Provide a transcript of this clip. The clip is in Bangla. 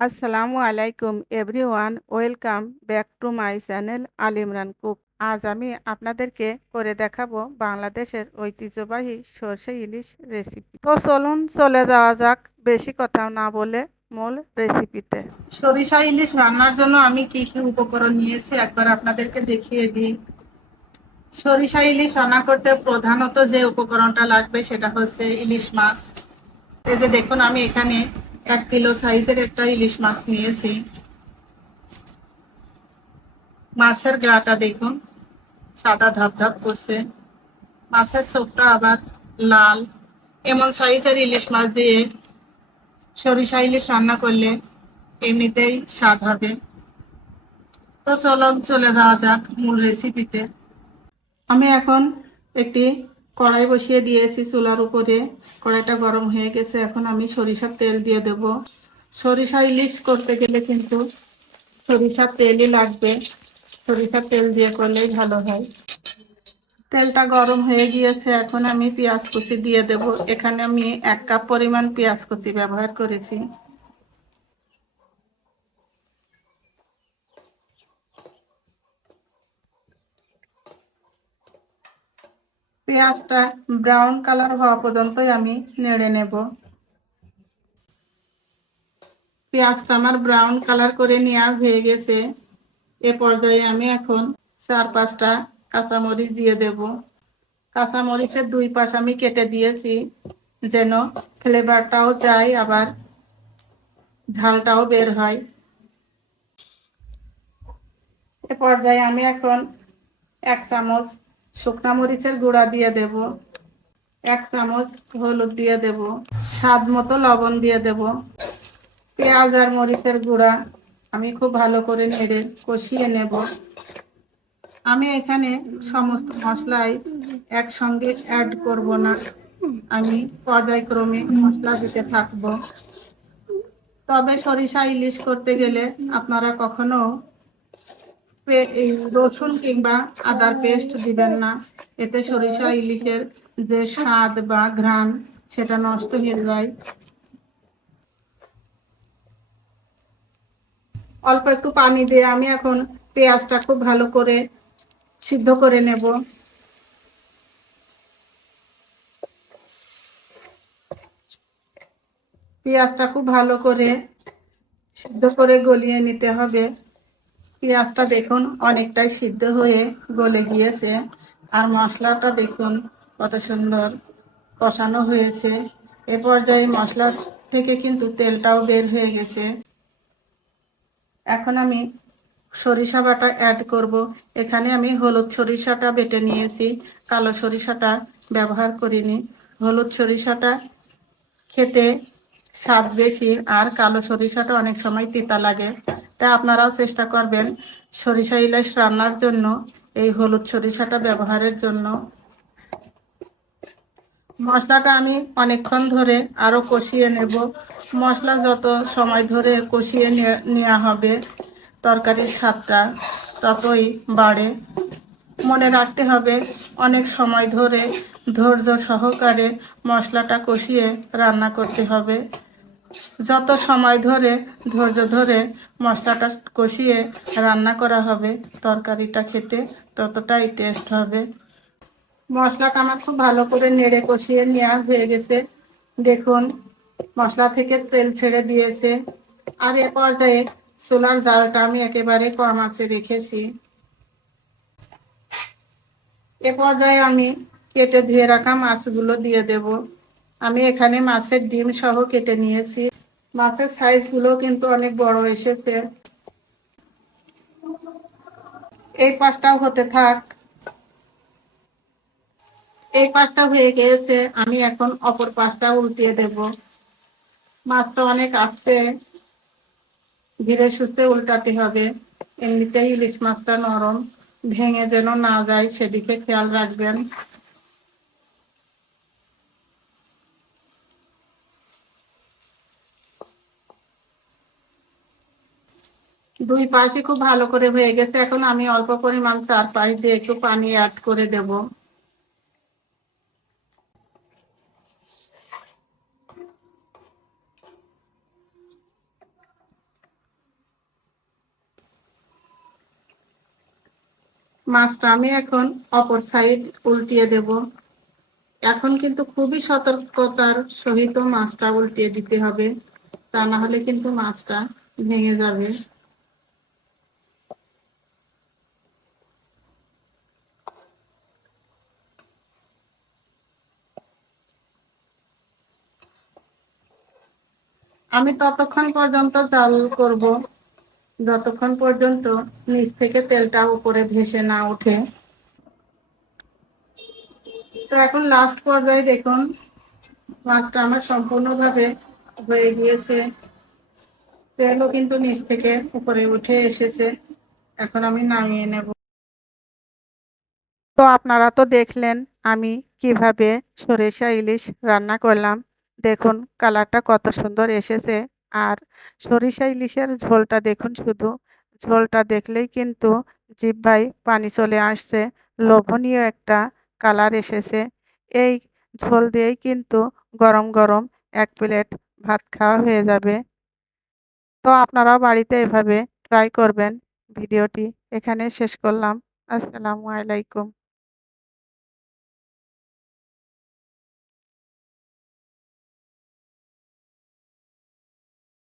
আসসালামু আলাইকুম everyone, welcome back to my channel Al Imran cook. আজ আমি আপনাদেরকে করে দেখাবো বাংলাদেশের ঐতিহ্যবাহী সরষে ইলিশ রেসিপি। তো চলুন চলে যাওয়া যাক বেশি কথা না বলে মূল রেসিপিতে। সরিষা ইলিশ রান্নার জন্য আমি কি কি উপকরণ নিয়েছি একবার আপনাদেরকে দেখিয়ে দিই। সরিষা ইলিশ রান্না করতে প্রধানত যে উপকরণটা লাগবে সেটা হচ্ছে ইলিশ মাছ। এই যে দেখুন, আমি এখানে 1 কিলো সাইজের একটা ইলিশ মাছ নিয়েছি। মাছের গাটা দেখুন সাদা ধাপ ধাপ করছে, মাছের চোখটা আবার লাল। এমন সাইজের ইলিশ মাছ দিয়ে সরিষা ইলিশ রান্না করলে এমনিতেই স্বাদ হবে। তো চলে যাওয়া যাক মূল রেসিপিতে। আমি এখন একটি কড়াই বসিয়ে দিয়েছি চুলার উপরে। কড়াইটা গরম হয়ে গেছে, এখন আমি সরিষার তেল দিয়ে দেব। সরিষা ইলিশ করতে গেলে কিন্তু সরিষার তেলই লাগবে, সরিষার তেল দিয়ে করলেই ভালো হয়। তেলটা গরম হয়ে গিয়েছে, এখন আমি পেঁয়াজ কুচি দিয়ে দেব। এখানে আমি 1 কাপ পরিমাণ পেঁয়াজ কুচি ব্যবহার করেছি। পেঁয়াজটা ব্রাউন কালার হওয়া পর্যন্তই আমি নেড়ে নেব। পেঁয়াজটা আমার ব্রাউন কালার করে নেওয়া হয়ে গেছে। এ পর্যায়ে আমি এখন 4-5টা কাঁচামরিচ দিয়ে দেব। কাঁচামরিচের 2 পাশ আমি কেটে দিয়েছি, যেন ফ্লেভারটাও যায় আবার ঝালটাও বের হয়। এ পর্যায়ে আমি এখন 1 চামচ শুকনা মরিচের গুঁড়া দিয়ে দেব, 1 চামচ হলুদ দিয়ে দেব, স্বাদ মতো লবণ দিয়ে দেব। পেঁয়াজ আর মরিচের গুঁড়া আমি খুব ভালো করে নেড়ে কষিয়ে নেব। আমি এখানে সমস্ত মশলাই একসঙ্গে অ্যাড করব না, আমি পর্যায়ক্রমে মশলা দিতে থাকব। তবে সরিষা ইলিশ করতে গেলে আপনারা কখনো এই রসুন কিংবা আদার পেস্ট দিবেন না, এতে সরিষা ইলিশের যে স্বাদ বা ঘ্রাণ সেটা নষ্ট হয়ে যায়। অল্প একটু পানি দিয়ে আমি এখন পেঁয়াজটা খুব ভালো করে সিদ্ধ করে নেব। পেঁয়াজটা খুব ভালো করে সিদ্ধ করে গলিয়ে নিতে হবে। পেঁয়াজটা দেখুন অনেকটাই সিদ্ধ হয়ে গলে গিয়েছে, আর মশলাটা দেখুন কত সুন্দর কষানো হয়েছে। এ পর্যায়ে মশলা থেকে কিন্তু তেলটাও বের হয়ে গেছে। এখন আমি সরিষা বাটা অ্যাড করব। এখানে আমি হলুদ সরিষাটা বেটে নিয়েছি, কালো সরিষাটা ব্যবহার করিনি। হলুদ সরিষাটা খেতে স্বাদ বেশি, আর কালো সরিষাটা অনেক সময় তিতা লাগে। তাই আপনারাও চেষ্টা করবেন সরিষা ইলিশ রান্নার জন্য এই হলুদ সরিষাটা ব্যবহারের জন্য। মশলাটা আমি অনেকক্ষণ ধরে আরো কষিয়ে নেব। মশলা যত সময় ধরে কষিয়ে নেওয়া হবে তরকারির স্বাদটা ততই বাড়ে। মনে রাখতে হবে অনেক সময় ধরে ধৈর্য সহকারে মশলাটা কষিয়ে রান্না করতে হবে। যত সময় ধরে ধৈর্য ধরে মশলাটা কষিয়ে রান্না করা হবে তরকারিটা খেতে ততটাই টেস্ট হবে। মশলাটা আমার খুব ভালো করে নেড়ে কষিয়ে নেওয়া হয়ে গেছে। দেখুন মশলা থেকে তেল ছেড়ে দিয়েছে। আর এ পর্যায়ে চুলার জালটা আমি একেবারে কম আঁচে রেখেছি। এ পর্যায়ে আমি কেটে ধুয়ে রাখা মাছগুলো দিয়ে দেব। আমি এখানে মাছের ডিম সহ কেটে নিয়েছি। মাছের সাইজগুলো কিন্তু অনেক বড় এসেছে। এই পাশটাও হতে থাক। এই পাশটা হয়ে গিয়েছে, আমি এখন অপর পাশটা উল্টিয়ে দেব। মাছটা অনেক আস্তে ধীরে সুস্থে উল্টাতে হবে, এমনিতেই ইলিশ মাছটা নরম, ভেঙে যেন না যায় সেদিকে খেয়াল রাখবেন। দুই পাশে খুব ভালো করে হয়ে গেছে, এখন আমি অল্প পরিমাণ 4 পাশ দিয়ে একটু পানি অ্যাড করে দেব। মাছটা আমি এখন অপর সাইড উল্টিয়ে দেব। এখন কিন্তু খুবই সতর্কতার সহিত মাছটা উল্টিয়ে দিতে হবে, তা না হলে কিন্তু মাছটা ভেঙে যাবে। আমি ততক্ষণ পর্যন্ত জাল করব যতক্ষণ পর্যন্ত নিচ থেকে তেলটা উপরে ভেসে না ওঠে। তো এখন লাস্ট পর্যায়ে দেখুন মাছটা আমার সম্পূর্ণভাবে হয়ে গিয়েছে, তেলও কিন্তু নিচ থেকে উপরে উঠে এসেছে। এখন আমি নামিয়ে নেব। তো আপনারা তো দেখলেন আমি কিভাবে সরিষা ইলিশ রান্না করলাম। দেখুন কালারটা কত সুন্দর এসেছে। আর সরিষা ইলিশের ঝোলটা দেখুন শুধু। ঝোলটা দেখলেই কিন্তু জিহ্বায় পানি চলে আসছে। লোভনীয় একটা কালার এসেছে। এই ঝোল দিয়েই কিন্তু গরম, গরম ১ প্লেট ভাত খাওয়া হয়ে যাবে। তো আপনারাও বাড়িতে এভাবে ট্রাই করবেন। ভিডিওটি এখানে শেষ করলাম। আসসালামু আলাইকুম।